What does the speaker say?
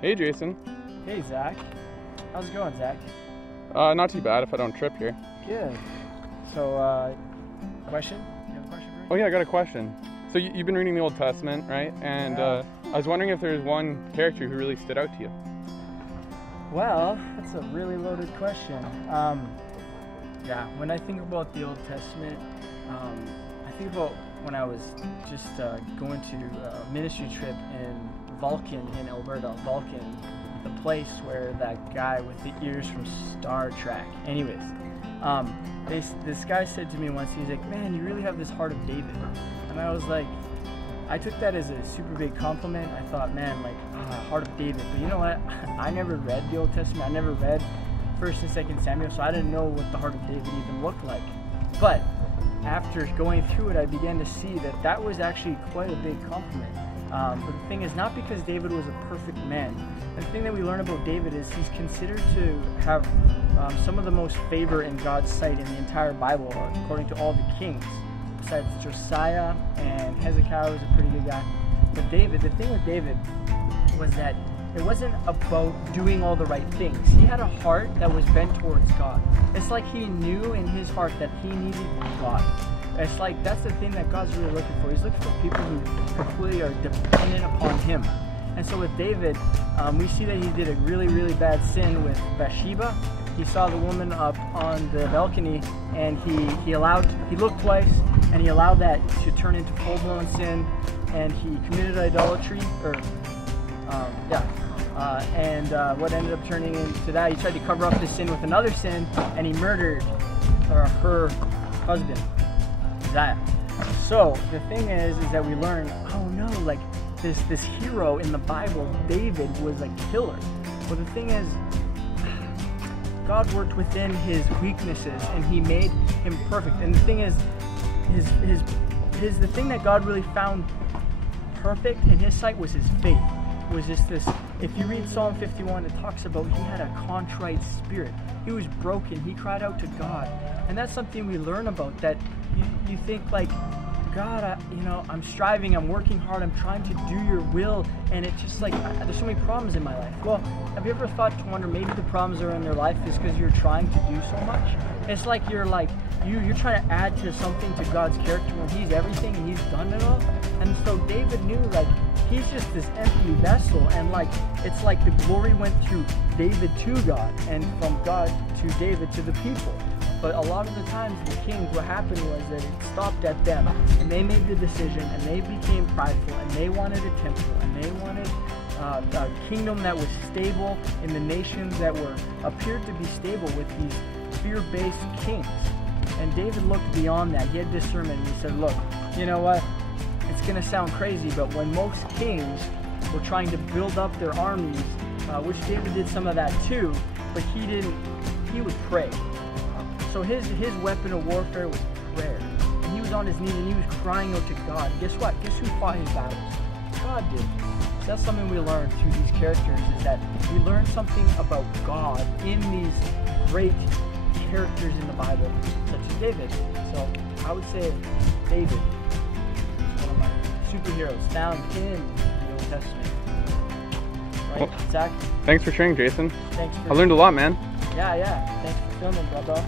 Hey, Jason. Hey, Zach. How's it going, Zach? Not too bad if I don't trip here. Good. So, question? You have a question for me? Oh yeah, I got a question. So you've been reading the Old Testament, right? And Yeah. I was wondering if there's one character who really stood out to you. Well, that's a really loaded question. Yeah, when I think about the Old Testament, I think about when I was just going to a ministry trip in Vulcan, in Alberta. Vulcan, the place where that guy with the ears from Star Trek. Anyways, this guy said to me once, he's like, "Man, you really have this heart of David." And I was like, I took that as a super big compliment. I thought, man, like, heart of David. But you know what? I never read the Old Testament. I never read 1st and 2nd Samuel, so I didn't know what the heart of David even looked like. But after going through it, I began to see that that was actually quite a big compliment. But the thing is, not because David was a perfect man. The thing that we learn about David is he's considered to have some of the most favor in God's sight in the entire Bible, according to all the kings. Besides Josiah and Hezekiah was a pretty good guy. But David, the thing with David was that it wasn't about doing all the right things. He had a heart that was bent towards God. It's like he knew in his heart that he needed God. It's like that's the thing that God's really looking for. He's looking for people who completely are dependent upon him. And so with David, we see that he did a really, really bad sin with Bathsheba. He saw the woman up on the balcony, and he looked twice, and he allowed that to turn into full-blown sin, and he committed idolatry, what ended up turning into that, he tried to cover up the sin with another sin, and he murdered her husband, Uzziah. So the thing is that we learn, oh no, like this hero in the Bible, David, was a killer. Well, the thing is, God worked within his weaknesses, and he made him perfect. And the thing is, the thing that God really found perfect in his sight was his faith. It was just this. If you read Psalm 51, it talks about he had a contrite spirit. He was broken. He cried out to God, and that's something we learn about. That you think like, God, I'm striving, I'm working hard, I'm trying to do your will, and it's just like, there's so many problems in my life. Well, have you ever thought to wonder maybe the problems that are in their life is because you're trying to do so much? It's like you're trying to add to something to God's character when he's everything and he's done it all. And so David knew, like, he's just this empty vessel, and like, it's like the glory went through David to God, and from God to David to the people. But a lot of the times, the kings, what happened was that it stopped at them, and they made the decision, and they became prideful, and they wanted a temple, and they wanted a kingdom that was stable in the nations that appeared to be stable with these fear-based kings. And David looked beyond that. He had discernment, and he said, look, you know what? It's going to sound crazy, but when most kings were trying to build up their armies, which David did some of that too, but he didn't, he would pray. So his weapon of warfare was prayer. And he was on his knees and he was crying out to God. Guess what? Guess who fought his battles? God did. So that's something we learn through these characters, is that we learn something about God in these great characters in the Bible, such as David. So I would say David is one of my superheroes found in the Old Testament. Right, well, Zach? Thanks for sharing, Jason. Thanks for I learned a lot, man. Yeah. Thanks for filming, brother.